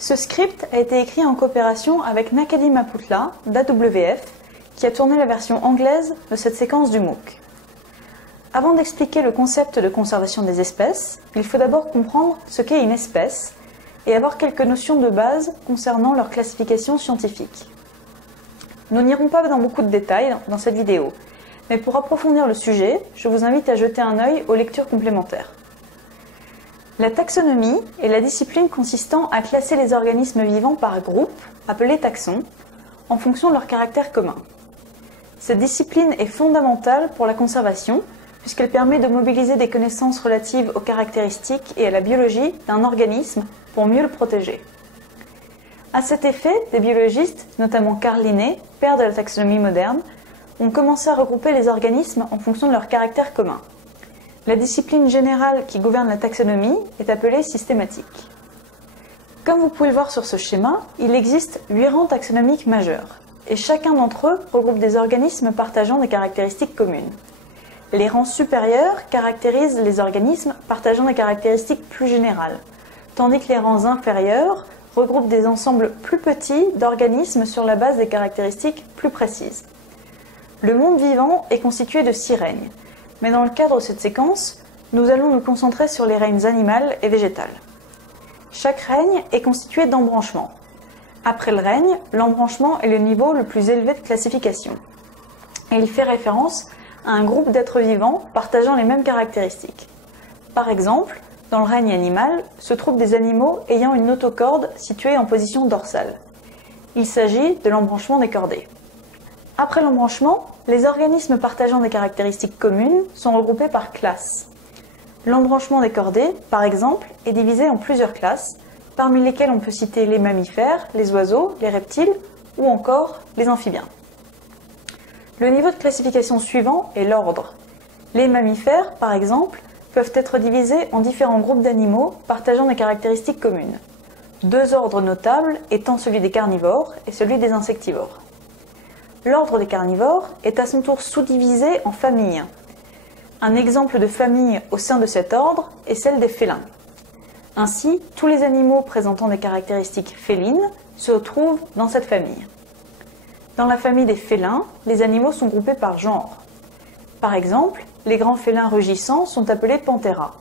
Ce script a été écrit en coopération avec Nakadi Maputla d'AWF, qui a tourné la version anglaise de cette séquence du MOOC. Avant d'expliquer le concept de conservation des espèces, il faut d'abord comprendre ce qu'est une espèce et avoir quelques notions de base concernant leur classification scientifique. Nous n'irons pas dans beaucoup de détails dans cette vidéo, mais pour approfondir le sujet, je vous invite à jeter un œil aux lectures complémentaires. La taxonomie est la discipline consistant à classer les organismes vivants par groupe, appelés taxons, en fonction de leur caractère commun. Cette discipline est fondamentale pour la conservation, puisqu'elle permet de mobiliser des connaissances relatives aux caractéristiques et à la biologie d'un organisme pour mieux le protéger. À cet effet, des biologistes, notamment Carl Linné, père de la taxonomie moderne, ont commencé à regrouper les organismes en fonction de leur caractère commun. La discipline générale qui gouverne la taxonomie est appelée systématique. Comme vous pouvez le voir sur ce schéma, il existe 8 rangs taxonomiques majeurs, et chacun d'entre eux regroupe des organismes partageant des caractéristiques communes. Les rangs supérieurs caractérisent les organismes partageant des caractéristiques plus générales, tandis que les rangs inférieurs regroupent des ensembles plus petits d'organismes sur la base des caractéristiques plus précises. Le monde vivant est constitué de 6 règnes, mais dans le cadre de cette séquence, nous allons nous concentrer sur les règnes animal et végétal. Chaque règne est constitué d'embranchements. Après le règne, l'embranchement est le niveau le plus élevé de classification. Et il fait référence à un groupe d'êtres vivants partageant les mêmes caractéristiques. Par exemple, dans le règne animal se trouvent des animaux ayant une notocorde située en position dorsale. Il s'agit de l'embranchement des cordés. Après l'embranchement, les organismes partageant des caractéristiques communes sont regroupés par classes. L'embranchement des cordés, par exemple, est divisé en plusieurs classes, parmi lesquelles on peut citer les mammifères, les oiseaux, les reptiles ou encore les amphibiens. Le niveau de classification suivant est l'ordre. Les mammifères, par exemple, peuvent être divisés en différents groupes d'animaux partageant des caractéristiques communes. 2 ordres notables étant celui des carnivores et celui des insectivores. L'ordre des carnivores est à son tour sous-divisé en familles. Un exemple de famille au sein de cet ordre est celle des félins. Ainsi, tous les animaux présentant des caractéristiques félines se retrouvent dans cette famille. Dans la famille des félins, les animaux sont groupés par genre. Par exemple, les grands félins rugissants sont appelés Panthera,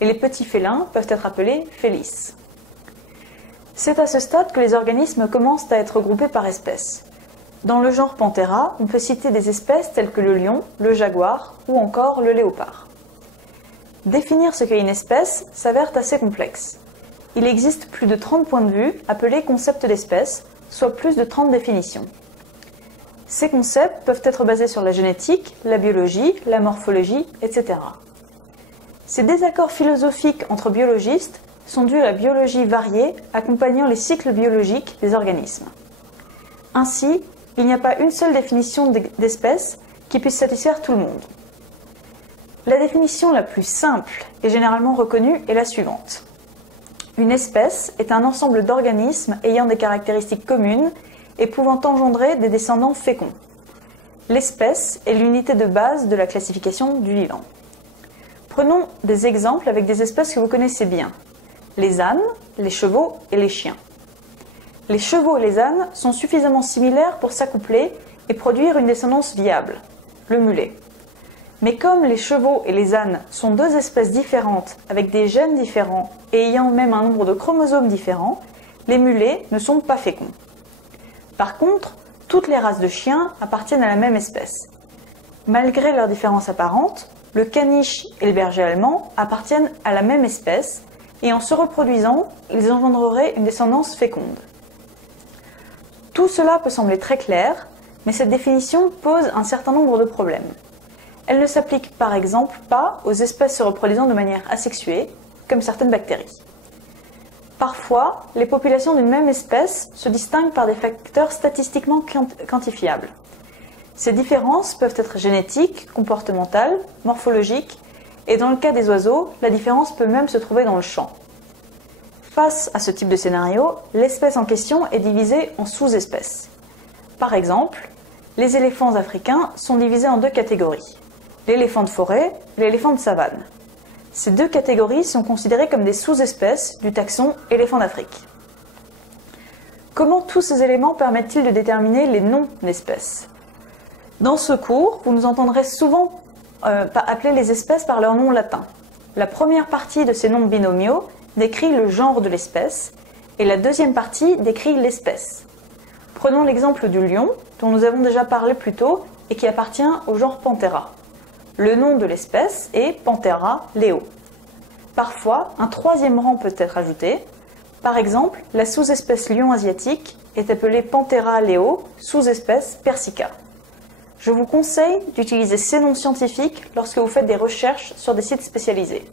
et les petits félins peuvent être appelés Felis. C'est à ce stade que les organismes commencent à être groupés par espèces. Dans le genre Panthera, on peut citer des espèces telles que le lion, le jaguar ou encore le léopard. Définir ce qu'est une espèce s'avère assez complexe. Il existe plus de 30 points de vue appelés concepts d'espèce, soit plus de 30 définitions. Ces concepts peuvent être basés sur la génétique, la biologie, la morphologie, etc. Ces désaccords philosophiques entre biologistes sont dus à la biologie variée accompagnant les cycles biologiques des organismes. Ainsi, il n'y a pas une seule définition d'espèce qui puisse satisfaire tout le monde. La définition la plus simple et généralement reconnue est la suivante. Une espèce est un ensemble d'organismes ayant des caractéristiques communes et pouvant engendrer des descendants féconds. L'espèce est l'unité de base de la classification du vivant. Prenons des exemples avec des espèces que vous connaissez bien. Les ânes, les chevaux et les chiens. Les chevaux et les ânes sont suffisamment similaires pour s'accoupler et produire une descendance viable, le mulet. Mais comme les chevaux et les ânes sont 2 espèces différentes avec des gènes différents et ayant même un nombre de chromosomes différents, les mulets ne sont pas féconds. Par contre, toutes les races de chiens appartiennent à la même espèce. Malgré leurs différences apparentes, le caniche et le berger allemand appartiennent à la même espèce et en se reproduisant, ils engendreraient une descendance féconde. Tout cela peut sembler très clair, mais cette définition pose un certain nombre de problèmes. Elle ne s'applique par exemple pas aux espèces se reproduisant de manière asexuée, comme certaines bactéries. Parfois, les populations d'une même espèce se distinguent par des facteurs statistiquement quantifiables. Ces différences peuvent être génétiques, comportementales, morphologiques, et dans le cas des oiseaux, la différence peut même se trouver dans le chant. Face à ce type de scénario, l'espèce en question est divisée en sous-espèces. Par exemple, les éléphants africains sont divisés en 2 catégories, l'éléphant de forêt et l'éléphant de savane. Ces 2 catégories sont considérées comme des sous-espèces du taxon éléphant d'Afrique. Comment tous ces éléments permettent-ils de déterminer les noms d'espèces? Dans ce cours, vous nous entendrez souvent appeler les espèces par leur nom latin. La première partie de ces noms binomiaux décrit le genre de l'espèce et la deuxième partie décrit l'espèce. Prenons l'exemple du lion, dont nous avons déjà parlé plus tôt et qui appartient au genre Panthera. Le nom de l'espèce est Panthera leo. Parfois, un troisième rang peut être ajouté. Par exemple, la sous-espèce lion asiatique est appelée Panthera leo, sous-espèce persica. Je vous conseille d'utiliser ces noms scientifiques lorsque vous faites des recherches sur des sites spécialisés.